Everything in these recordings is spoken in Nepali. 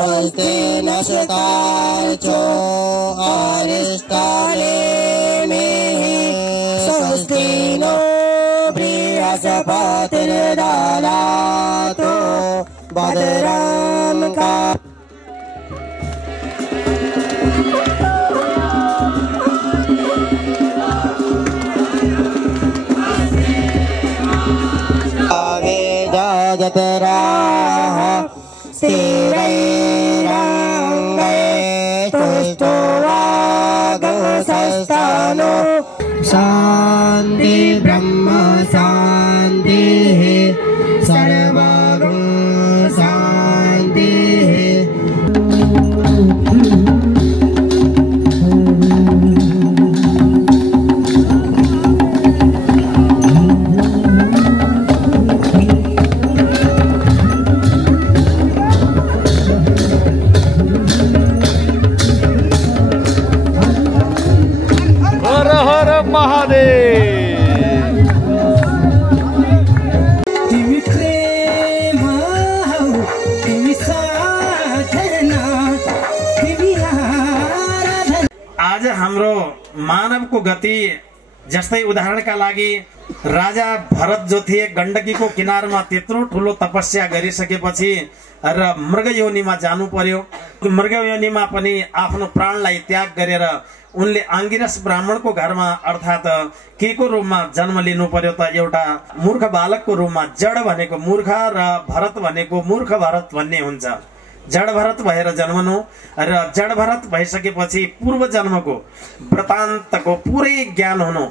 स्वस्ति नस्तार्चो अरिष्टानेमिः स्वस्ति नो बृहस्पतिर्ददातु भद्रं जगतराः स्थिरैरङ्गैस्तुष्टुवागुंसस्तानो शान्ति ब्रह्म शान्तिः सर्वगुं शान्तिः। आज हाम्रो मानवको गति जस्तै उदाहरणका लागि राजा भरत जो थिए गण्डकीको किनारमा त्यत्रो ठुलो तपस्या गरिसकेपछि र मृग योनिमा जानु पर्यो। मृग योनिमा पनि आफ्नो प्राणलाई त्याग गरेर उनले आंगिरस ब्राह्मणको घरमा अर्थात केको रूपमा जन्म लिनु पर्यो त एउटा मूर्ख बालकको रूपमा। जड भनेको मूर्ख र भरत भनेको मूर्ख भरत भन्ने हुन्छ। जड भरत भएर जन्मनु र जड भरत भइसकेपछि पूर्व जन्मको वृत्तान्तको पुरै ज्ञान हुनु,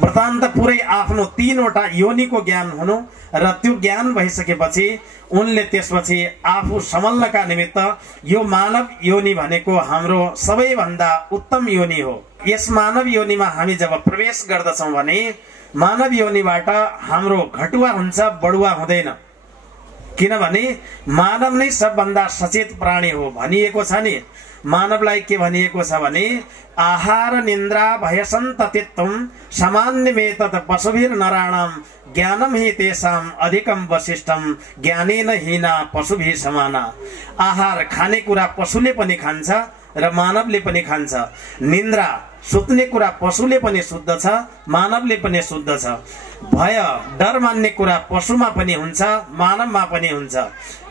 वृत्तान्त पुरै आफ्नो 3वटा योनिको ज्ञान हुनु र त्यो ज्ञान भइसकेपछि उनले त्यसपछि आफू समल्नका निमित्त यो मानव योनि भनेको हाम्रो सबैभन्दा उत्तम योनि हो। यस मानव योनिमा हामी जब प्रवेश गर्दछौं भने मानव योनिबाट हाम्रो घटुवा हुन्छ, बढुवा हुँदैन। किनभने मानव नै सबभन्दा सचेत प्राणी हो भनिएको छ नि। मानवलाई के भनिएको छ भने आहार निन्द्रा भयसन्ततित्वं सामान्यमेतत् पशुभिर नराणाम ज्ञानम हि तेषाम अधिकम वशिष्ठम ज्ञानेन हीना पशुभिः समाना। आहार खाने कुरा पशुले पनि खान्छ र मानवले पनि खान्छ। निन्द्रा सुत्ने कुरा पशुले पनि शुद्ध छ, मानवले पनि शुद्ध छ। भय डर मान्ने कुरा पशुमा पनि हुन्छ, मानवमा पनि हुन्छ।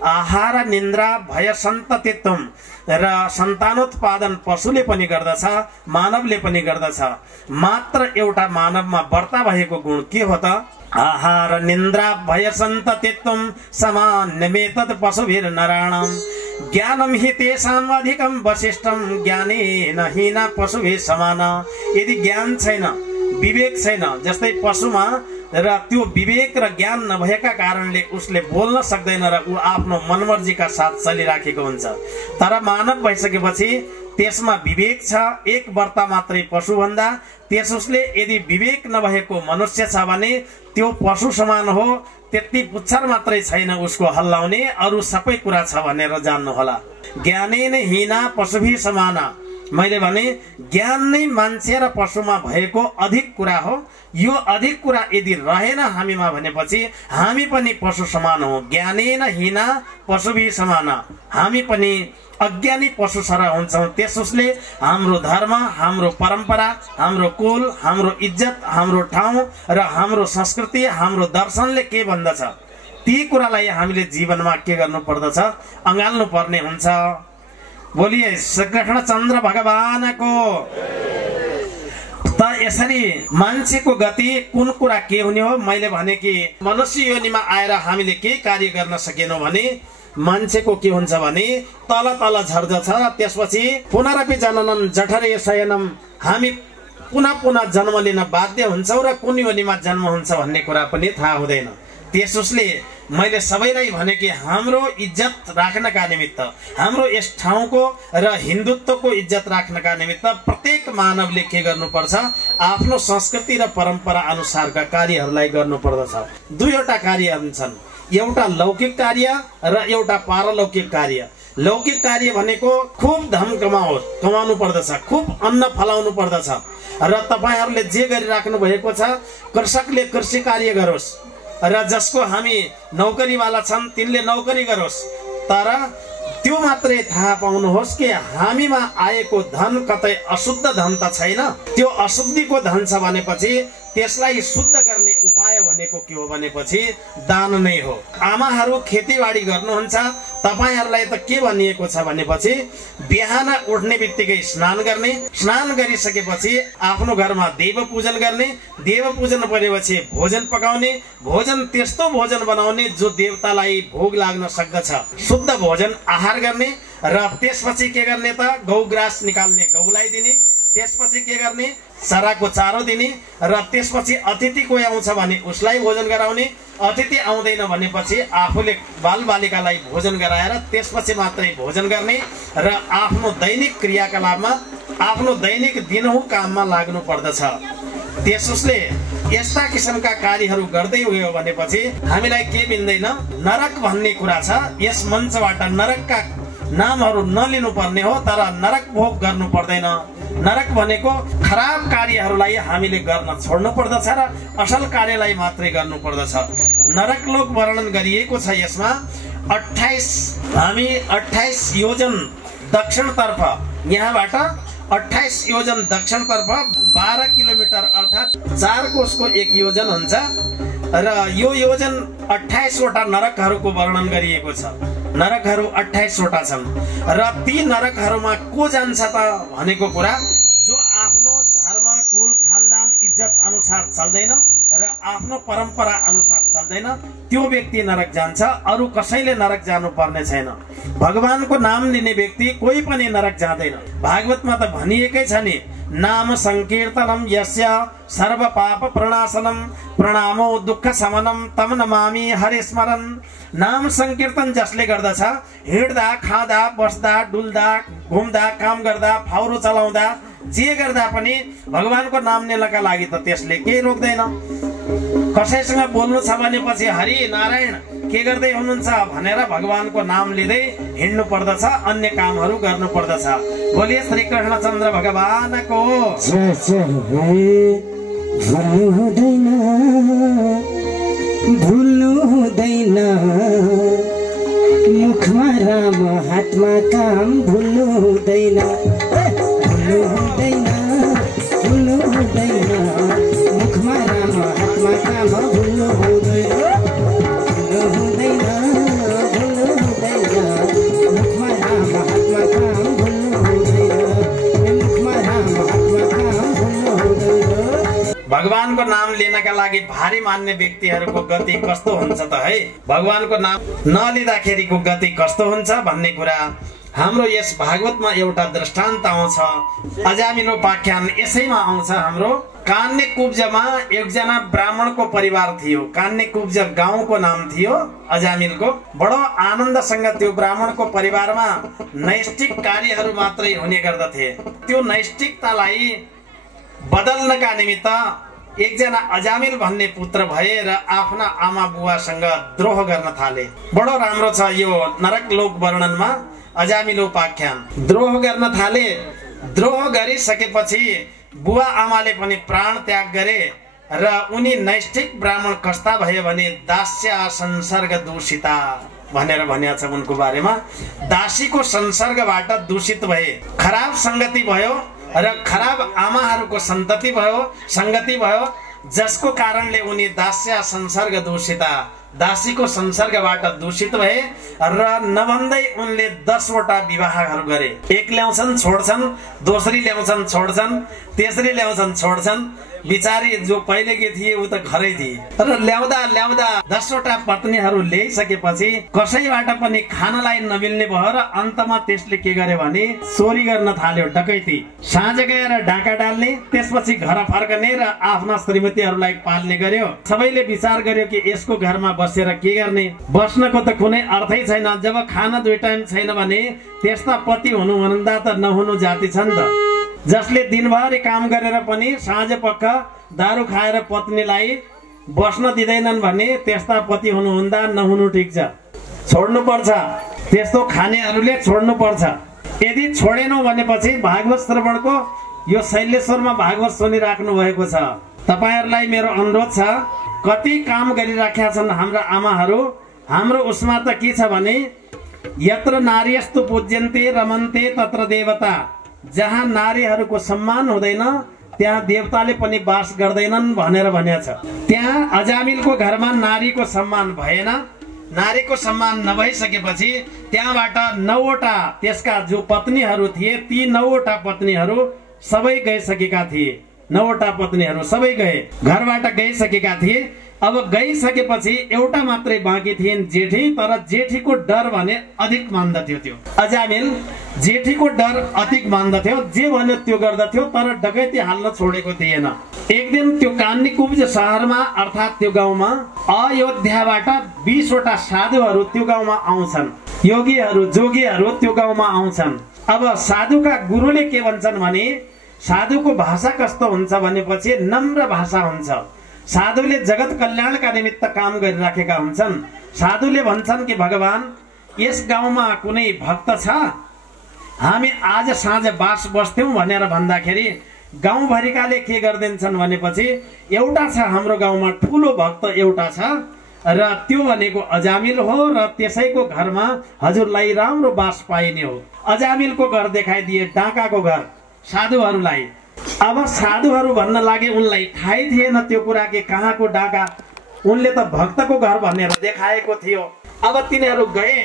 आहार निन्द्रा भय सन्ततित्वम र सन्तानोत्पादन पशुले पनि गर्दछ, मानवले पनि गर्दछ। मात्र एउटा मानवमा बढ्ता भएको गुण के हो त? आहार निन्द्रा भय सन्ततित्वम सामान्यमेतत् पशुभिर नराणाम ज्ञानम हि तेषाम अधिकम वशिष्ठम ज्ञानेन हीना पशुभिः समाना। यदि ज्ञान छैन, विवेक छैन, जस्तै पशुमा र त्यो विवेक र ज्ञान नभएका कारणले उसले बोल्न सक्दैन र ऊ आफ्नो मनमर्जीका साथ चलिराखेको हुन्छ। तर मानव भइसकेपछि त्यसमा विवेक छ, एक वर्ता मात्रै पशु भन्दा। त्यस उसले यदि विवेक नभएको मनुष्य छ भने त्यो पशु समान हो। त्यति पुच्छर मात्रै छैन उसको हल्लाउने, अरु सबै कुरा छ भनेर जान्नु होला। ज्ञानेन हीना पशुभिः समाना। मैले भने ज्ञान नै मान्छे र पशुमा भएको अधिक कुरा हो। यो अधिक कुरा यदि रहेन हामीमा भनेपछि हामी पनि पशु समान हो। ज्ञानेन हीना पशुभिः समाना। हामी पनि अज्ञानी पशु सरह हुन्छौं। त्यसोस्ले हाम्रो धर्म, हाम्रो परम्परा, हाम्रो कुल, हाम्रो इज्जत, हाम्रो ठाउँ र हाम्रो संस्कृति, हाम्रो दर्शनले के भन्दछ ती कुरालाई हामीले जीवनमा के गर्नु पर्दछ? अँगाल्नु पर्ने हुन्छ। बोलिए श्रीकृष्णचन्द्र भगवानको। त यसरी मान्छेको गति कुन कुरा के हुने हो? मैले भने कि मनुष्य योनिमा आएर हामीले के कार्य गर्न सकेनौं भने मान्छेको के हुन्छ भने तल तल झर्दछ। त्यसपछि पुनरपि जननम जठरे शयनम, हामी पुनः पुनः जन्म लिन बाध्य हुन्छौं र कुन योनिमा जन्म हुन्छ भन्ने कुरा पनि थाहा हुँदैन। त्यसोस्ले मैले सबैलाई भने कि हाम्रो इज्जत राख्नका निमित्त, हाम्रो यस ठाउँको र हिन्दुत्वको इज्जत राख्नका निमित्त प्रत्येक मानवले के गर्नुपर्छ? आफ्नो संस्कृति र परम्परा अनुसारका कार्यहरूलाई गर्नुपर्दछ। दुईवटा कार्यहरू छन्, एउटा लौकिक कार्य र एउटा पारलौकिक कार्य। लौकिक कार्य भनेको खूब धन कमाउनु पर्दछ, खूब अन्न फलाउनु पर्दछ र तपाईहरुले जे गरिराख्नु भएको छ, कृषकले कृषि कार्य गरोस् र जसको हामी नौकरीवाला छन् तिनले नौकरी गरोस्। तर त्यो मात्रै थाहा पाउनुहोस् कि हामीमा आएको धन कतै अशुद्ध धन त छैन। त्यो अशुद्धिको धन छ भनेपछि त्यसलाई शुद्ध गर्ने उपाय भनेको के हो भनेपछि दान नै हो। आमाहरू खेतीबाडी गर्नुहुन्छ, तपाईहरूलाई त के भनिएको छ भनेपछि बिहान उठ्ने बित्तिकै स्नान गर्ने, स्नान गरिसकेपछि आफ्नो घरमा देव पूजन गर्ने, देव पूजन गरेपछि भोजन पकाउने, भोजन त्यस्तो भोजन बनाउने जो देवतालाई भोग लाग्न सक्दछ, शुद्ध भोजन आहार गर्ने र त्यसपछि के गर्ने त गौग्रास निकाल्ने गौलाई दिने, त्यसपछि के गर्ने चराको चारो दिने र त्यसपछि अतिथि कोही आउँछ भने उसलाई भोजन गराउने, अतिथि आउँदैन भनेपछि आफूले बालबालिकालाई भोजन गराएर त्यसपछि मात्रै भोजन गर्ने र आफ्नो दैनिक क्रियाकलापमा आफ्नो दैनिक दिनहुँ काममा लाग्नु पर्दछ। त्यसोस्ले यस्ता किसिमका कार्यहरू गर्दै गयो भनेपछि हामीलाई के मिल्दैन, नरक भन्ने कुरा छ। यस मञ्चबाट नरकका नामहरू नलिनु पर्ने हो, तर नरक भोग गर्नु पर्दैन। नरक भनेको खराब कार्यहरूलाई हामीले गर्न छोड्नु पर्दछ र असल कार्यलाई मात्रै गर्नु पर्दछ। नरक लोक वर्णन गरिएको छ यसमा। 28 योजन दक्षिणतर्फ, यहाँबाट 28 योजन दक्षिणतर्फ 12 किलोमिटर अर्थात् 4 कोसको 1 योजन हुन्छ र यो योजन 28 वटा नरकहरूको वर्णन गरिएको छ। नरकहरू 28 वटा छन् र ती नरकहरूमा को जान्छ त भनेको कुरा जो आफ्नो धर्म, कुल, खानदान, इज्जत अनुसार चल्दैन र आफ्नो परम्परा अनुसार चल्दैन, त्यो व्यक्ति नरक जान्छ। अरू कसैले नरक जानु पर्ने छैन। भगवानको नाम लिने व्यक्ति कोही पनि नरक जाँदैन। भागवतमा त भनिएकै छ नि, नाम संकीर्तनम यस्य सर्व पाप प्रणाशनम प्रणामो दुःख शमनम तम नमामि हरि स्मरण। नाम संकीर्तन जसले गर्दछ, हिँड्दा, खाँदा, बस्दा, डुल्दा, घुम्दा, काम गर्दा, फाउरो चलाउँदा, जे गर्दा पनि भगवानको नाम लिनका लागि त त्यसले केही रोक्दैन। कसैसँग बोल्नु छ भनेपछि हरि नारायण के गर्दै हुनुहुन्छ भनेर भगवानको नाम लिँदै हिँड्नु पर्दछ, अन्य कामहरू गर्नु पर्दछ। बोलिए श्री कृष्णचन्द्र भगवानको भुल्नु हुँदैन, मुखमा राम हातमा काम भुल्नु हुँदैन, भुल्नु हुँदैन, भुल्नु हुँदैन, मुखमा राम हातमा काम भुल्नु हुँदैन, भुल्नु हुँदैन, भुल्नु हुँदैन, मुखमा राम हातमा काम भुल्नु हुँदैन, मुखमा राम हातमा काम भुल्नु हुँदैन। भगवानको नाम लिनका लागि भारी मान्ने व्यक्तिहरूको गति कस्तो हुन्छ त है। भगवानको नाम नलिँदाखेरिको गति कस्तो हुन्छ भन्ने कुरा हाम्रो यस भागवतमा एउटा दृष्टान्त आउँछ। अजामिलोपाख्यान यसैमा आउँछ। हाम्रो कान्यकुब्जमा एकजना ब्राह्मणको परिवार थियो। कान्यकुब्ज गाउँको नाम थियो अजामिलको। बडो आनन्दसँग त्यो ब्राह्मणको परिवारमा नैष्ठिक कार्यहरू मात्रै हुने गर्दथे। त्यो नैष्ठिकतालाई बदल्नका निमित्त एकजना अजामिल भन्ने पुत्र भए र आफ्ना आमा बुवासँग द्रोह गर्न थाले। बडो राम्रो छ यो नरक लोक वर्णनमा अजामिलोपाख्यान। द्रोह गर्न थाले। द्रोह गरिसकेपछि बुवा आमाले पनि प्राण त्याग गरे र उनी नैष्ठिक ब्राह्मण कस्ता भए भने दास्य संसर्ग दूषिता भनेर भनिएको छ उनको बारेमा। दासीको संसर्गबाट दूषित भए, खराब संगति भयो र खराब आमाहरूको सन्तति भयो, संगति भयो, जसको कारणले उनी दास्य संसर्ग दूषिता, दासीको संसर्गबाट दूषित भए र नभन्दै उनले 10 वटा विवाहहरू गरे। एक ल्याउँछन् छोड्छन्, दोस्री ल्याउँछन् छोड्छन्, तेस्री ल्याउँछन् छोड्छन्। बिचारी जो पहिलेकी थिए उ त घरै थिए र ल्याउँदा ल्याउँदा 10 वटा पत्नीहरू ल्याइसकेपछि कसैबाट पनि खानलाई नमिल्ने भयो र अन्तमा त्यसले के गर्यो भने चोरी गर्न थाल्यो, डकैती। साँझ गएर ढाका डाल्ने, त्यसपछि घर फर्कने र आफ्ना श्रीमतीहरूलाई पाल्ने गर्यो। सबैले विचार गर्यो कि यसको घरमा बसेर के गर्ने, बस्नको त कुनै अर्थै छैन। जब खाना 2 टाइम छैन भने त्यस्ता पति हुनुभन्दा त नहुनु जाति छ नि त। जसले दिनभरि काम गरेर पनि साँझ पक्क दारू खाएर पत्नीलाई बस्न दिँदैनन् भने त्यस्ता पति हुनुहुँदा नहुनु ठिक छ, छोड्नु पर्छ। त्यस्तो खानेहरूले छोड्नु पर्छ। यदि छोडेनौ भनेपछि भागवत श्रवणको यो शैलेश्वरमा भागवत सुनिराख्नु भएको छ। तपाईहरुलाई मेरो अनुरोध छ, कति काम गरिराखेका छन् हाम्रा आमाहरू। हाम्रो उसमा त के छ भने यत्र नारीस्तु पूज्यन्ते रमन्ते तत्र देवता। जहाँ नारीहरूको सम्मान हुँदैन त्यहाँ देवताले पनि वास गर्दैनन् भनेर भनेको छ। त्यहाँ अजामिलको घरमा नारीको सम्मान भएन। नारीको सम्मान नभइसकेपछि त्यहाँबाट 9वटा त्यसका जो पत्नीहरू थिए ती 9वटा पत्नीहरू सबै गइसकेका थिए। 9वटा पत्नीहरू सबै गए, घरबाट गइसकेका थिए। अब गइसकेपछि एउटा मात्रै बाँकी थिइन्, जेठी। तर जेठीको डर भने अधिक मान्दथ्यो। त्यो अजामिल जेठीको डर अधिक मान्दथ्यो, जे भन्यो त्यो गर्दथ्यो, तर डकैती हाल्न छोडेको थिएन। एक दिन त्यो कान्नीकुब्ज शहरमा अर्थात् त्यो गाउँमा अयोध्याबाट 20वटा साधुहरू त्यो गाउँमा आउँछन्। योगीहरू जोगीहरू त्यो गाउँमा आउँछन्। अब साधुका गुरुले के भन्छन् भने साधुको भाषा कस्तो हुन्छ भनेपछि नम्र भाषा हुन्छ। साधुले जगत कल्याणका निमित्त काम गरिराखेका हुन्छन्। साधुले भन्छन् कि भगवान यस गाउँमा कुनै भक्त छ, हामी आज साँझ बास बस्थ्यौं भनेर भन्दाखेरि गाउँभरिकाले के गरिदिन्छन् भनेपछि एउटा छ हाम्रो गाउँमा ठुलो भक्त एउटा छ र त्यो भनेको अजामिल हो र त्यसैको घरमा हजुरलाई राम्रो बास पाइने हो। अजामिलको घर देखाइदिए, डाकाको घर साधुहरूलाई। अब साधुहरू भन्न लागे, उनलाई थाहै थिएन त्यो कुरा के कहाँको डाका, उनले त भक्तको घर भनेर देखाएको थियो। अब तिनीहरू गए।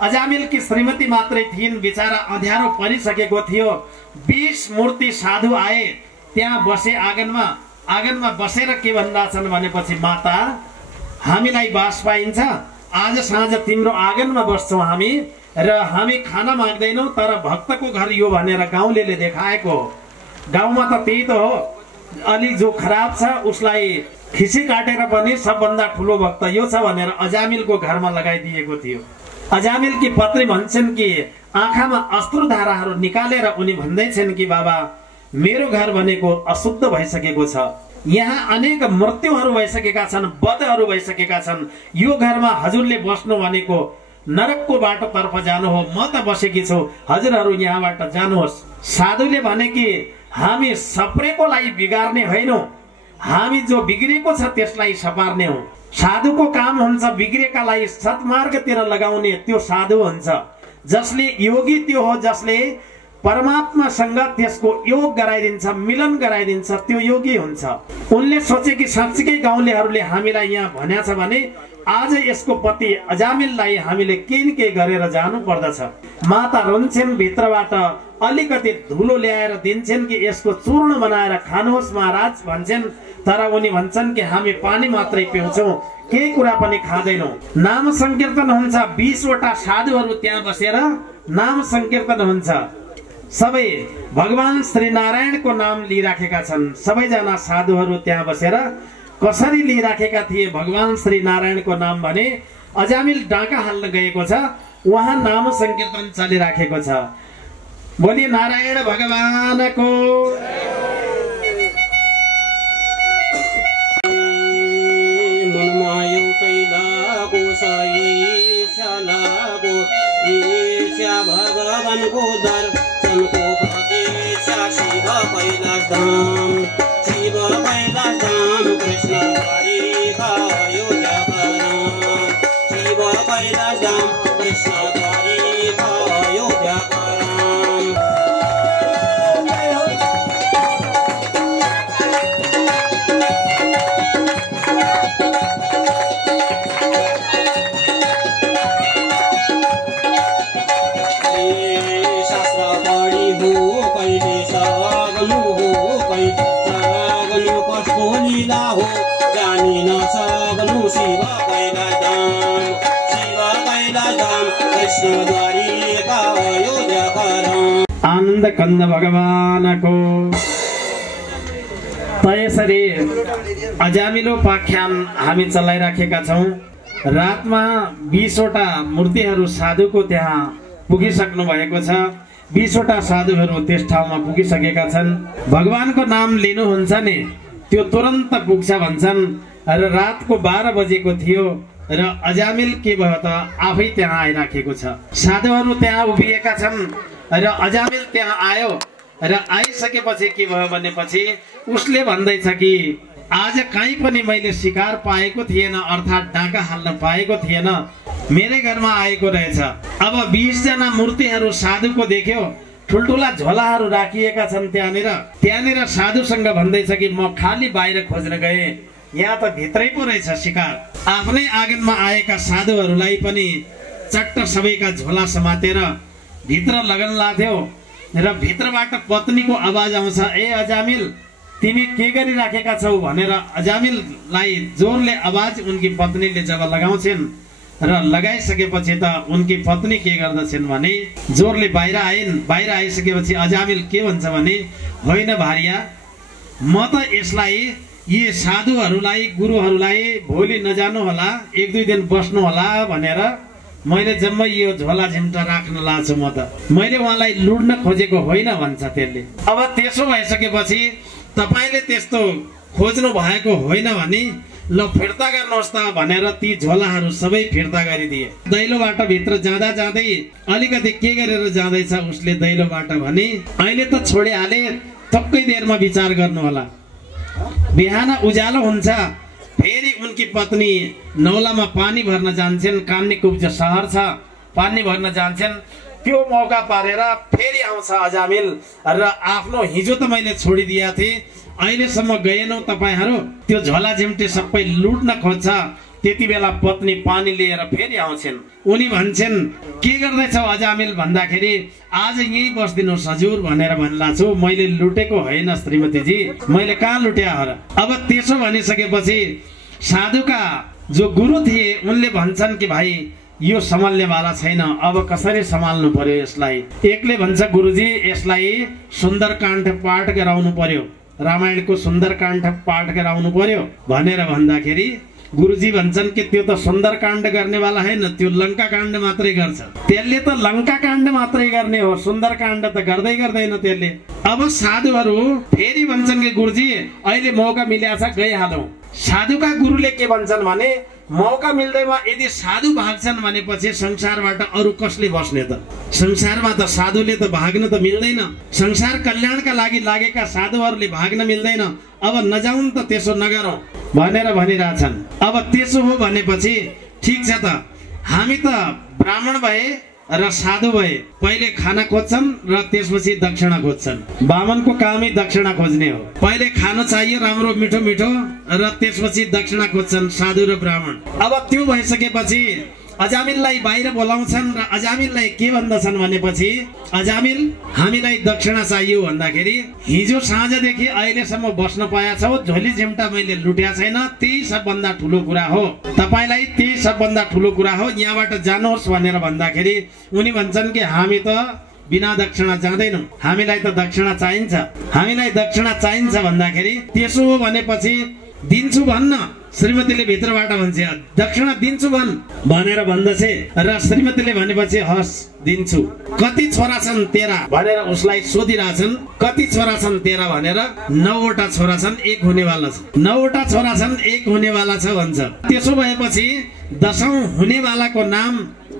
अजामिलकी श्रीमती मात्रै थिइन्, बिचारा अँध्यारो परिसकेको थियो। 20 मूर्ति साधु आए, त्यहाँ बसे आँगनमा। आँगनमा बसेर के भन्दछन् भनेपछि माता हामीलाई बास पाइन्छ, आज साँझ तिम्रो आँगनमा बस्छौँ हामी र हामी खाना माग्दैनौँ, तर भक्तको घर यो भनेर गाउँलेले देखाएको। गाउँमा त त्यही त हो, अलि जो खराब छ उसलाई खिसी काटेर पनि सबभन्दा ठुलो भक्त यो छ भनेर अजामिलको घरमा लगाइदिएको थियो। अजामिलकी पत्नी भन्छन् कि आँखामा अश्रुधाराहरू निकालेर उनी भन्दैछन् कि बाबा मेरो घर भनेको अशुद्ध भइसकेको छ, यहाँ अनेक मृत्युहरू भइसकेका छन्, वधहरू भइसकेका छन्। यो घरमा हजुरले बस्नु भनेको नरकको बाटोतर्फ जानु हो। म त बसेकी छु, हजुरहरू यहाँबाट जानुहोस्। साधुले भने कि हामी सप्रेकोलाई बिगार्ने होइनौँ, हामी जो बिग्रेको छ त्यसलाई सपार्ने हो। साधुको काम हुन्छ बिग्रेकालाई सत्मार्गतिर लगाउने, त्यो साधु हुन्छ। जसले योगी त्यो हो, जसले परमात्मासँग त्यसको योग गराइदिन्छ, मिलन गराइदिन्छ, त्यो योगी हुन्छ। उनले सोचे कि साँच्चीकै गाउँलेहरूले हामीलाई यहाँ भनेछ भने आज यसको पति अजामिललाई हामीले के न के गरेर जानु पर्दछ। माता रुन्छन्, भित्रबाट अलिकति धुलो ल्याएर दिन्छन् कि यसको चूर्ण बनाएर खानुहोस् महाराज भन्छन्। तर उनी भन्छन् कि हामी पानी मात्रै पिउँछौँ, केही कुरा पनि खाँदैनौँ। नाम संकीर्तन हुन्छ, 20वटा साधुहरू त्यहाँ बसेर नाम संकीर्तन हुन्छ। सबै भगवान श्री नारायणको नाम लिइराखेका छन्। सबैजना साधुहरू त्यहाँ बसेर कसरी लिइराखेका थिए भगवान श्री नारायणको नाम भने अजामिल डाका हाल्न गएको छ, उहाँ नाम संकीर्तन चलिराखेको छ। बोली नारायण भगवानको। मनमा एउटै लागो छ ईर्ष्या लागो, ईर्ष्या भगवानको दर्शनको प्रतीक्षा। शिव कैलाश धाम, शिव कैलाश धाम, कृष्ण द्वारिका अयोध्या कराम। शिव कैलाश धाम, कृष्ण द्वारिका अयोध्या कराम। शास्त्र पढी हो कहिले सगनु हो, कहिले सगनु कस्तो लीला हो जानी नसक्नु। शिव कैलाश धाम, शिव कैलाश धाम, कृष्ण द्वारिका अयोध्या कराम। आनन्द कन्द भगवानको। त्यसरी अजामिलोपाख्यान हामी चलाइराखेका छौँ। रातमा 20वटा मूर्तिहरू साधुको त्यहाँ पुगिसक्नु भएको छ। 20वटा साधुहरू त्यस ठाउँमा पुगिसकेका छन्। भगवानको नाम लिनुहुन्छ नि त्यो तुरन्त पुग्छ भन्छन्। र रातको 12 बजेको थियो र अजामिल के भयो त आफै त्यहाँ आइराखेको छ। साधुहरू त्यहाँ उभिएका छन् र अजामिल त्यहाँ आयो र आइसकेपछि के भयो भनेपछि उसले भन्दैछ कि आज कहीँ पनि मैले शिकार पाएको थिएन, अर्थात् डाँका हाल्न पाएको थिएन, मेरै घरमा आएको रहेछ। अब 20 जना मूर्तिहरू साधुको देख्यो, ठुल्ठुला झोलाहरू राखिएका छन् त्यहाँनिर साधुसँग भन्दैछ कि म खाली बाहिर खोज्न गएँ, यहाँ त भित्रै पो रहेछ शिकार। आफ्नै आँगनमा आएका साधुहरूलाई पनि चट्ट सबैका झोला समातेर भित्र लगन लाग्थ्यो र भित्रबाट पत्नीको आवाज आउँछ, ए अजामिल तिमी के गरिराखेका छौ भनेर अजामिललाई जोरले आवाज उनकी पत्नीले जब लगाउँछिन् र लगाइसकेपछि त उनकी पत्नी के गर्दछिन् भने जोरले बाहिर आइन्। बाहिर आइसकेपछि अजामिल के भन्छ भने, होइन भार्या, म त यसलाई यी साधुहरूलाई गुरुहरूलाई भोलि नजानु होला, 1-2 दिन बस्नु होला भनेर मैले जम्मै यो झोला झिम्टा राख्न लाग्छु। म त मैले उहाँलाई लुड्न खोजेको होइन भन्छ त्यसले। अब त्यसो भइसकेपछि तपाईले त्यस्तो खोज्नु भएको होइन भने ल फिर्ता गर्नुहोस् त भनेर ती झोलाहरू सबै फिर्ता गरिदिए। दैलोबाट भित्र जाँदा जाँदै अलिकति के गरेर जाँदैछ उसले दैलोबाट भने, अहिले त छोडिहाले, थोकै देरमा विचार गर्नु होला, बिहान उज्यालो हुन्छ। फेरि उनकी पत्नी नौलामा पानी भर्न जान्छन्, कान्नीकुब्ज सहर छ, पानी भर्न जान्छन्। त्यो मौका पारेर फेरि आउँछ अजामिल र आफ्नो हिजो त मैले छोडिदिया थिएँ, अहिलेसम्म गएनौ तपाईहरू, त्यो झोला झिम्टे सबै लुट्न खोज्छ। त्यति बेला पत्नी पानी लिएर फेरि आउँछन्। उनी भन्छन्, के गर्दैछौ अजामिल भन्दाखेरि, आज यही बस्दिनुहोस् हजुर भनेर भन्ला छु, मैले लुटेको होइन श्रीमतीजी, मैले कहाँ लुट्या हो र। अब त्यसो भनिसकेपछि साधुका जो गुरु थिए उनले भन्छन् कि भाइ यो सम्हाल्नेवाला छैन, अब कसरी सम्हाल्नु पर्यो यसलाई। एकले भन्छ, गुरुजी यसलाई सुन्दरकाण्ड पाठ गराउनु पर्यो, रामायणको सुन्दरकाण्ड पाठ गराउनु पर्यो भनेर भन्दाखेरि गुरुजी भन्छन् कि त्यो त सुन्दरकाण्ड गर्नेवाला होइन, त्यो लङ्का काण्ड मात्रै गर्छ, त्यसले त लङ्का काण्ड मात्रै गर्ने हो, सुन्दरकाण्ड त गर्दै गर्दैन त्यसले। अब साधुहरू फेरि भन्छन् कि गुरुजी अहिले मौका मिलेको छ, गइहालौँ। साधुका गुरुले के भन्छन् भने, मौका मिल्दैमा यदि साधु भाग्छन् भनेपछि संसारबाट अरू कसले बस्ने त? संसारमा त साधुले त भाग्न त मिल्दैन, संसार कल्याणका लागि लागेका साधुहरूले भाग्न मिल्दैन। अब नजाउन् त, त्यसो नगरौँ भनेर भनिरहेछन्। अब त्यसो हो भनेपछि ठिक छ त, हामी त ब्राह्मण भए र साधु भए, पहिले खाना खोज्छन् र त्यसपछि दक्षिणा खोज्छन्। बामनको कामै दक्षिणा खोज्ने हो, पहिले खान चाहियो राम्रो मिठो मिठो र त्यसपछि दक्षिणा खोज्छन् साधु र ब्राह्मण। अब त्यो भइसकेपछि अजामिललाई बाहिर बोलाउँछन् र अजामिललाई के भन्दछन् भनेपछि, अजामिल हामीलाई दक्षिणा चाहियो भन्दाखेरि, हिजो साँझदेखि अहिलेसम्म बस्न पाएका छौ, झोली झिम्टा मैले लुट्या छैन, त्यही सबभन्दा ठुलो कुरा हो, तपाईलाई त्यही सबभन्दा ठुलो कुरा हो, यहाँबाट जानुहोस् भनेर भन्दाखेरि उनी भन्छन् कि हामी त बिना दक्षिणा जाँदैनौँ, हामीलाई त दक्षिणा चाहिन्छ, हामीलाई दक्षिणा चाहिन्छ भन्दाखेरि त्यसो हो भनेपछि दिन्छु भन्न, श्रीमतीले भित्रबाट भन्छ दक्षिणा दिन्छु भन् भनेर भन्दछे र श्रीमतीले भनेपछि हस् दिन्छु। कति छोरा छन् तेरा भनेर उसलाई सोधिरहेछन्, कति छोरा छन् तेरा भनेर, 9वटा छोरा छन्, 1 हुनेवाला छ, 9वटा छोरा छन्, 1 हुनेवाला छ भन्छ। त्यसो भएपछि 10औं हुनेवालाको नाम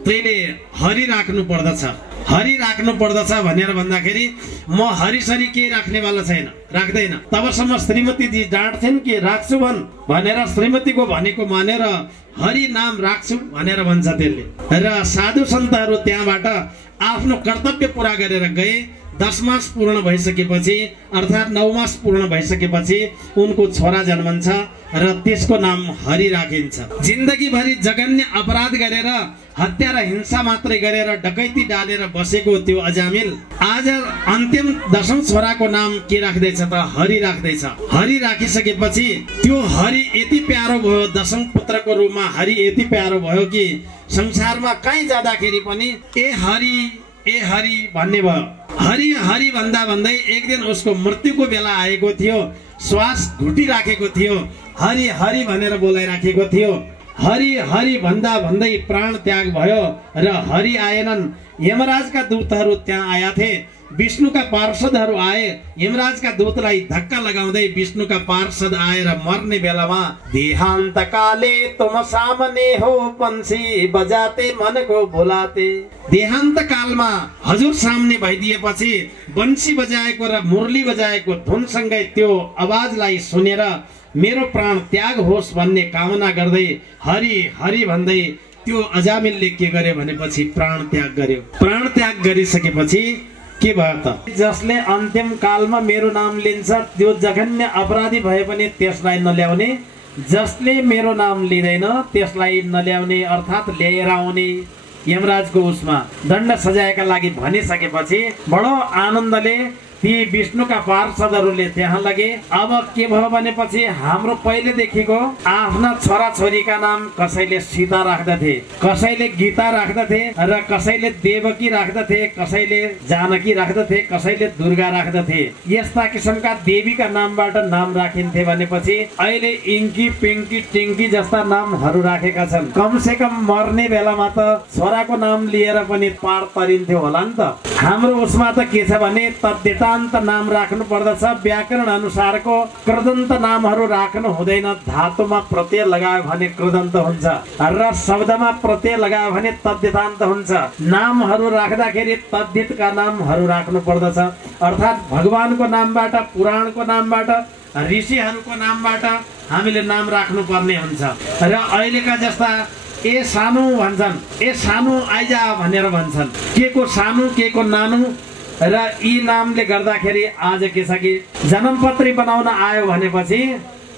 तैले हरि राख्नु पर्दछ, हरि राख्नु पर्दछ भनेर भन्दाखेरि म हरिसरी के राख्नेवाला छैन, राख्दैन। तबसम्म श्रीमतीजी डाँट्छन् कि राख्छु भन् भनेर श्रीमतीको भनेको मानेर हरि नाम राख्छु भनेर भन्छ त्यसले। र साधु सन्तहरू त्यहाँबाट आफ्नो कर्तव्य पुरा गरेर गए। 10 मास पूर्ण भइसकेपछि अर्थात् 9 मास पूर्ण भइसकेपछि उनको छोरा जन्मन्छ र त्यसको नाम हरि राखिन्छ। जिन्दगीभरि जघन्य अपराध गरेर हत्या र हिंसा मात्रै गरेर डकैती डालेर बसेको त्यो अजामिल आज अन्तिम 10औं छोराको नाम के राख्दैछ त? हरि राख्दैछ। हरि राखिसकेपछि त्यो हरि यति प्यारो भयो, 10औं पुत्रको रूपमा हरि यति प्यारो भयो कि संसारमा कहीँ जाँदाखेरि पनि ए हरि भन्ने भयो। हरि हरि भन्दा भन्दै एक दिन उसको मृत्युको बेला आएको थियो, श्वास घुटिराखेको थियो, हरि हरि भनेर बोलाइराखेको थियो। हरि हरि भन्दा भन्दै प्राण त्याग भयो र हरि आएनन्। यमराजका दूतहरू त्यहाँ आएका थिए विष्णुका पार्षदहरू आए। यमराजका दूतलाई धक्का लगाउँदै विष्णुका पार्षद आएर मर्ने बेलामा देहान्त काले तुम सामने हो बन्सी बजाते मनको भुलाते। देहान्त कालमा हजुर सामने भइदिएपछि बन्सी बजाएको र मुरली बजाएको धुनसँगै त्यो आवाजलाई सुनेर मेरो प्राण त्याग होस् भन्ने कामना गर्दै हरि हरि भन्दै त्यो अजामिलले के गर्यो भनेपछि प्राण त्याग गर्यो। प्राण त्याग गरिसकेपछि के भयो त? जसले अन्तिम कालमा मेरो नाम लिन्छ त्यो जघन्य अपराधी भए पनि त्यसलाई नल्याउने, जसले मेरो नाम लिँदैन त्यसलाई नल्याउने अर्थात् ल्याएर आउने यमराजको उसमा दण्ड सजायका लागि भनिसकेपछि बडो आनन्दले ती विष्णुका पार्षदहरूले त्यहाँ लगे। अब के भयो भनेपछि हाम्रो पहिलेदेखिको आफ्ना छोराछोरीका नाम कसैले सीता राख्दथे, कसैले गीता राख्दथे र कसैले देवकी राख्दथे, कसैले जानकी राख्दथे, कसैले दुर्गा राख्दथे। यस्ता किसिमका देवीका नामबाट नाम राखिन्थे भनेपछि अहिले इङ्की पिङ्की टिङ्की जस्ता नामहरू राखेका छन्। कमसे कम मर्ने बेलामा त छोराको नाम लिएर पनि पार तरिन्थ्यो होला नि त। हाम्रो उसमा त के छ भने तद्यता नाम राख्नु पर्दछ। व्याकरण अनुसारको कृदन्त नामहरू राख्नु हुँदैन। धातुमा प्रत्यय लगायो भने कृदन्त हुन्छ र शब्दमा प्रत्यय लगायो भने तद्यतान्त हुन्छ। नामहरू राख्दाखेरि तद्धितका नामहरू राख्नु पर्दछ। अर्थात् भगवानको नामबाट, पुराणको नामबाट, ऋषिहरूको नामबाट हामीले नाम राख्नु पर्ने हुन्छ। र अहिलेका जस्ता ए सानो भन्छन्, ए सानो आइजा भनेर भन्छन्। के को सानो के को नानो र यी नामले गर्दाखेरि आज के छ कि जन्मपत्री बनाउन आयो भनेपछि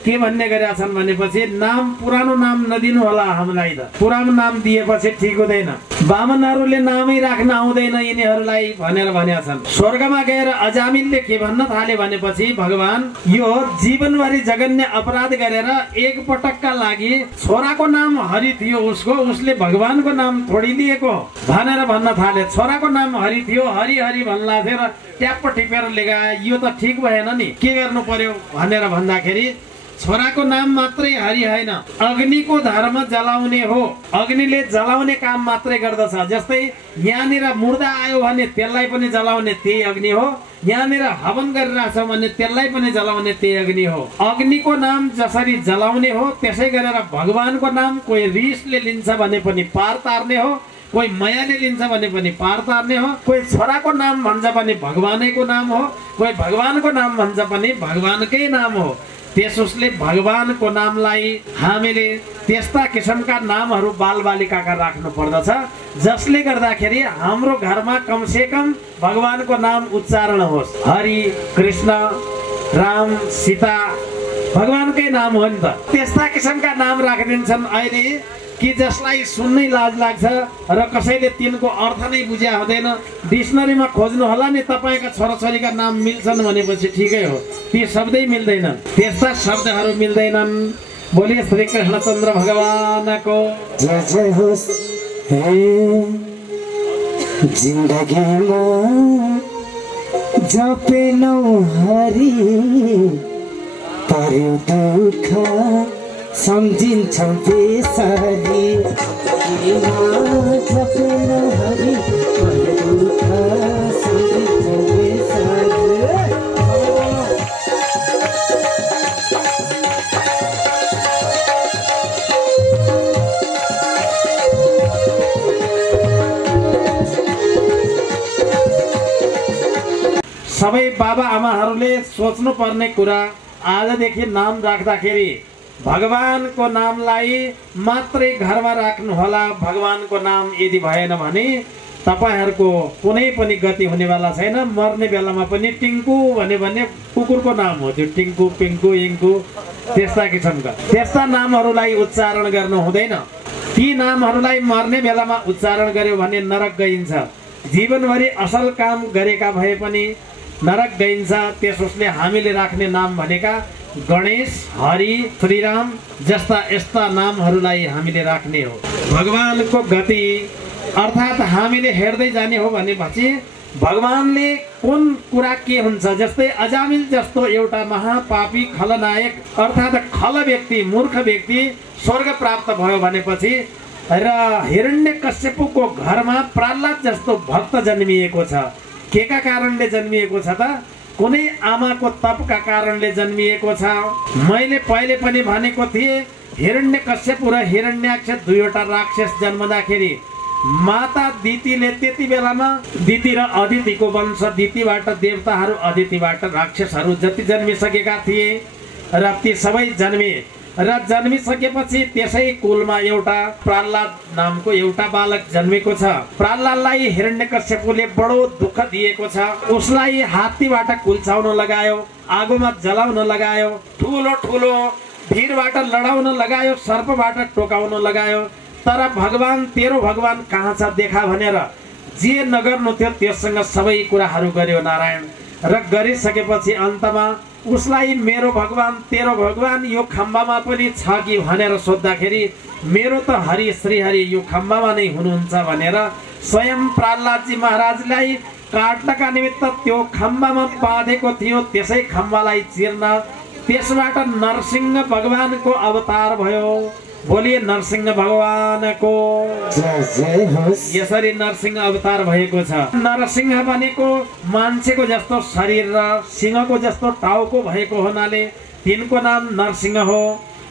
के भन्ने गरेका छन् भनेपछि नाम पुरानो नाम नदिनु होला हामीलाई त। पुरानो नाम दिएपछि ठिक हुँदैन। बामनहरूले नामै राख्न आउँदैन यिनीहरूलाई भनेर भनेका छन्। स्वर्गमा गएर अजामिलले के भन्न थाले भनेपछि भगवान यो जीवनभरि जघन्य अपराध गरेर एक पटकका लागि छोराको नाम हरि थियो उसको, उसले भगवानको नाम थोडी लिएको भनेर भन्न थाले। छोराको नाम हरि थियो, हरि हरि भन्ला थियो र ट्याप्प टिपेर लगाए। यो त ठिक भएन नि, के गर्नु पर्यो भनेर भन्दाखेरि छोराको नाम मात्रै हरि होइन, अग्निको धर्म जलाउने हो। अग्निले जलाउने काम मात्रै गर्दछ। जस्तै यहाँनिर मुर्दा आयो भने त्यसलाई पनि जलाउने त्यही अग्नि हो, यहाँनिर हवन गरिरहेछ भने त्यसलाई पनि जलाउने त्यही अग्नि हो। अग्निको नाम जसरी जलाउने हो त्यसै गरेर भगवानको नाम कोही रिसले लिन्छ भने पनि पार तार्ने हो, कोही मायाले लिन्छ भने पनि पार तार्ने हो, कोही छोराको नाम भन्छ भने भगवानैको नाम हो, कोही भगवानको नाम भन्छ पनि भगवानकै नाम हो। त्यस उसले भगवानको नामलाई हामीले त्यस्ता किसिमका नामहरू बालबालिकाका राख्नु पर्दछ जसले गर्दाखेरि हाम्रो घरमा कमसे कम भगवानको नाम उच्चारण होस्। हरि, कृष्ण, राम, सीता भगवानकै नाम हो नि त। त्यस्ता किसिमका नाम राखिदिन्छन् अहिले कि जसलाई सुन्नै लाज लाग्छ र कसैले तिनको अर्थ नै बुझ्या हुँदैन। डिक्सनरीमा खोज्नु होला नि तपाईँका छोराछोरीका नाम मिल्छन् भनेपछि ठिकै हो, ती शब्दै मिल्दैनन्, त्यस्ता शब्दहरू मिल्दैनन्। बोलिए श्री कृष्णचन्द्र भगवानको जय जय होस्। हे जिन्दगीमा जपेनौ हरि पर्यो दुःख सम्झिन्छौ बेसरी। जपेनौ हरि पर्यो दुःख सम्झिन्छौ बेसरी। सबै बाबा आमाहरूले सोच्नु पर्ने कुरा आजदेखि नाम राख्दाखेरि भगवानको नामलाई मात्रै घरमा राख्नु होला। भगवानको नाम यदि भएन भने तपाईहरूको कुनै पनि गति हुनेवाला छैन। मर्ने बेलामा पनि टिङ्कु भन्यो भने कुकुरको नाम हो त्यो, टिङ्कु पिङ्कु इङ्कु त्यस्ता किसिमका त्यस्ता नामहरूलाई उच्चारण गर्नु हुँदैन। ती नामहरूलाई मर्ने बेलामा उच्चारण गर्यो भने नरक गइन्छ। जीवनभरि असल काम गरेका भए पनि नरक गइन्छ। त्यस उसले हामीले राख्ने नाम भनेका गणेश, हरि, श्रीराम जस्ता यस्ता नामहरूलाई हामीले राख्ने हो। भगवानको गति अर्थात् हामीले हेर्दै जाने हो भनेपछि भगवानले कुन कुरा के हुन्छ। जस्तै अजामिल जस्तो एउटा महापापी खलनायक अर्थात् खल व्यक्ति, मूर्ख व्यक्ति स्वर्ग प्राप्त भयो भनेपछि र हिरण्यकश्यपको घरमा प्रहलाद जस्तो भक्त जन्मिएको छ। केका कारणले जन्मिएको छ त? कुनै आमाको तपका कारणले जन्मिएको छ। मैले पहिले पनि भनेको थिएँ, हिरण्यकश्यप र हिरण्याक्ष दुईवटा राक्षस जन्मदाखेरि माता दितिले त्यति बेलामा दिति र अदितिको वंश, दितिबाट देवताहरू, अदितिबाट राक्षसहरू जति जन्मिसकेका थिए र ती सबै जन्मे र जन्मिसकेपछि त्यसै कुलमा एउटा प्रहलाद नामको एउटा बालक जन्मेको छ। प्रहलादलाई हिरण्यकश्यपले बडो दुःख दिएको छ। उसलाई हात्तीबाट कुल्चाउन लगायो, आगोमा जलाउन लगायो, ठुलो ठुलो भिरबाट लडाउन लगायो, सर्पबाट टोकाउन लगायो। तर भगवान तेरो भगवान कहाँ छ देखा भनेर जे नगर्नु थियो त्यससँग सबै कुराहरू गर्यो नारायण। र गरिसकेपछि अन्तमा उसलाई मेरो भगवान तेरो भगवान यो खम्बामा पनि छ कि भनेर सोद्धाखेरि मेरो त हरि श्रीहरि यो खम्बामा नै हुनुहुन्छ भनेर स्वयं प्रहलादजी महाराजलाई काट्नका निमित्त त्यो खम्बामा बाँधेको थियो। त्यसै खम्बालाई चिर्न त्यसबाट नरसिंह भगवानको अवतार भयो। बोलिए नरसिंह भगवानको यसरी नरसिंह अवतार भएको छ। नरसिंह भनेको मान्छेको जस्तो शरीर र सिंहको जस्तो टाउको भएको हुनाले तिनको नाम नरसिंह हो।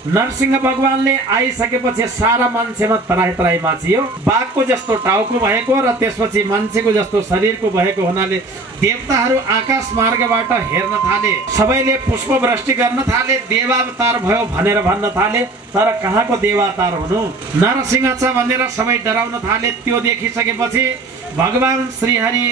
नरसिंह भगवानले आइसकेपछि सारा मान्छेमा तराई तराई माचियो। बाघको जस्तो टाउको भएको र त्यसपछि मान्छेको जस्तो शरीरको भएको हुनाले देवताहरू आकाश मार्गबाट हेर्न थाले। सबैले पुष्पवृष्टि गर्न थाले, देवावतार भयो भनेर भन्न थाले। तर कहाँको देवावतार हुनु, नरसिंह छ भनेर सबै डराउन थाले। त्यो देखिसकेपछि भगवान श्रीहरि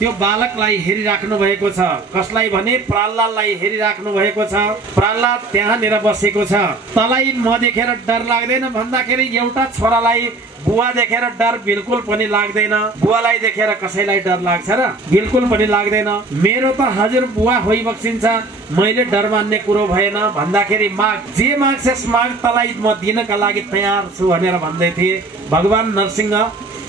त्यो बालकलाई हेरिराख्नु भएको छ। कसलाई भने प्रहलादलाई हेरिराख्नु भएको छ। प्रहलाद त्यहाँनिर बसेको छ। तलाई म देखेर डर लाग्दैन भन्दाखेरि एउटा छोरालाई बुवा देखेर डर बिल्कुल पनि लाग्दैन। बुवालाई देखेर कसैलाई डर लाग्छ र? बिल्कुल पनि लाग्दैन। मेरो त हजुर बुवा होइबक्सिन्छ, मैले डर मान्ने कुरो भएन भन्दाखेरि माग जे माग्छस् माग, तलाई म दिनका लागि तयार छु भनेर भन्दै थिए भगवान नरसिंह।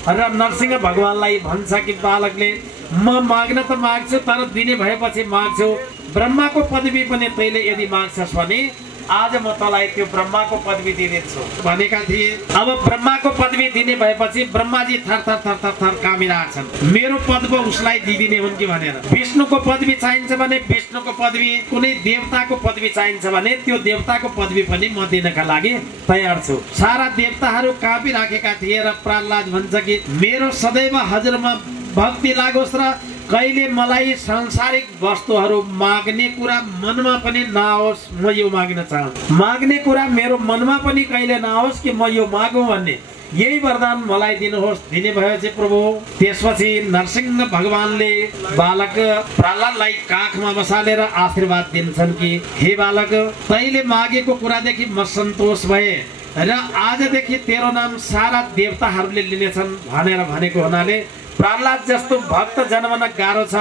र नरसिंह भगवानलाई भन्छ कि बालकले म माग्न त माग्छु तर दिने भएपछि माग्छु। ब्रह्माको पदवी पनि तैले यदि माग्छस् भने आज म तँलाई त्यो ब्रह्माको पदवी दिनेछु भनेका थिए। अब ब्रह्माको पदवी दिने भएपछि ब्रह्माजी थर थर थर थर थर कामिरहेछन्, मेरो पद पो उसलाई दिदिने हुन् कि भनेर। विष्णुको पदवी चाहिन्छ भने विष्णुको पदवी, कुनै देवताको पदवी चाहिन्छ भने त्यो देवताको पदवी पनि म दिनका लागि तयार छु। सारा देवताहरू काँपिराखेका थिए र प्रहलाद भन्छ कि मेरो सदैव हजुरमा भक्ति लागोस् र कहिले मलाई सांसारिक वस्तुहरू माग्ने कुरा मनमा पनि नआओस्। म यो माग्न चाहन्छु, माग्ने कुरा मेरो मनमा पनि कहिले नआओस् कि म यो मागौँ भन्ने यही वरदान मलाई दिनुहोस्। दिने भएपछि प्रभु त्यसपछि नरसिंह भगवानले बालक प्रहलादलाई काखमा बसालेर आशीर्वाद दिन्छन् कि हे बालक, तैले मागेको कुरादेखि म सन्तोष भए र आजदेखि तेरो नाम सारा देवताहरूले लिनेछन् भनेर भनेको हुनाले प्रहलाद जस्तो भक्त जन्मन गाह्रो छ।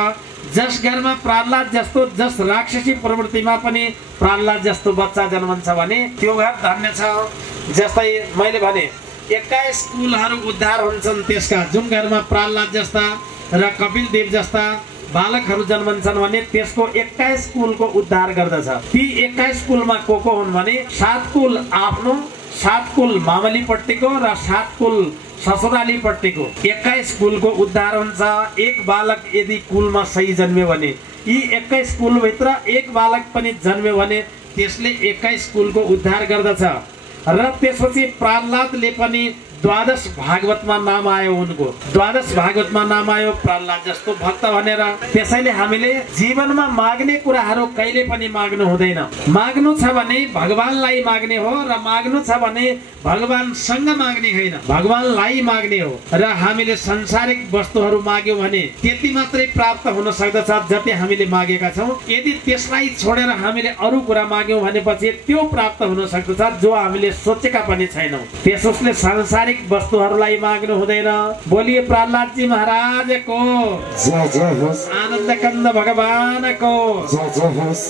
जस घरमा प्रहलाद जस्तो, जस राक्षसी प्रवृत्तिमा पनि प्रहलाद जस्तो बच्चा जन्मन्छ भने त्यो घर धन्य छ। जस्तै मैले भने 21 कुलहरू उद्धार हुन्छन् त्यसका। जुन घरमा प्रहलाद जस्ता र कपिल देव जस्ता बालकहरू जन्मन्छन् भने त्यसको 21 कुलको उद्धार गर्दछ। ती 21 कुलमा को हुन् भने 7 कुल आफ्नो, 7 कुल मामलीपट्टिको र 7 कुल ससुरालीपट्टिको 21 कुलको उद्धार हुन्छ। एक बालक यदि कुलमा सही जन्म्यो भने, यी 21 कुलभित्र एक बालक पनि जन्म्यो भने त्यसले 21 कुलको उद्धार गर्दछ। र त्यसपछि प्रहलादले पनि 12 भागवतमा नाम आयो उनको। 12 भागवतमा नाम आयो प्रहलाद जस्तो भक्त भनेर। त्यसैले हामीले जीवनमा माग्ने कुराहरू कहिले पनि माग्नु हुँदैन। माग्नु छ भने भगवानलाई माग्ने हो र माग्नु छ भने भगवानसँग माग्ने होइन, भगवानलाई माग्ने हो। र हामीले सांसारिक वस्तुहरू माग्यौँ भने त्यति मात्रै प्राप्त हुन सक्दछ जति हामीले मागेका छौँ। यदि त्यसलाई छोडेर हामीले अरू कुरा माग्यौँ भनेपछि त्यो प्राप्त हुन सक्दछ जो हामीले सोचेका पनि छैनौँ। त्यसोस्ले सांसारिक वस्तुहरूलाई माग्नु हुँदैन। बोलिए प्रहलादजी महाराजको जय जय होस्, आनन्द कन्द भगवानको जय जय होस्।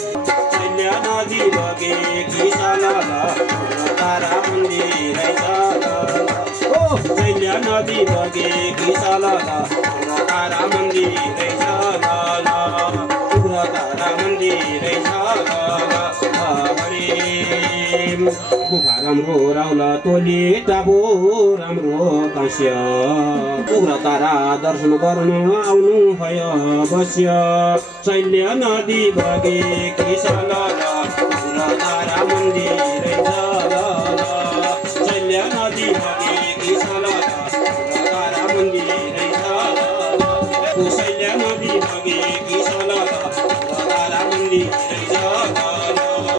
शैल्या नदी बगेकी सालाला तारा मन्दिर साला, ओ शैल्या नदी बगेकी सालाला तारा मन्दिर साला, तारा मन्दिर साला। हरे गुफा राम्रो राउला तोली टापो राम्रो काँस्य उग्र तारा दर्शन गर्नु आउनु भयो बस्य शैल्य नदी बगेकी सलला उग्र तारा मन्दिर शैल्य नदी बगेकी सलला उग्र तारा मन्दिर शैल्य नदी बगेकी सलला उग्र तारा मन्दिर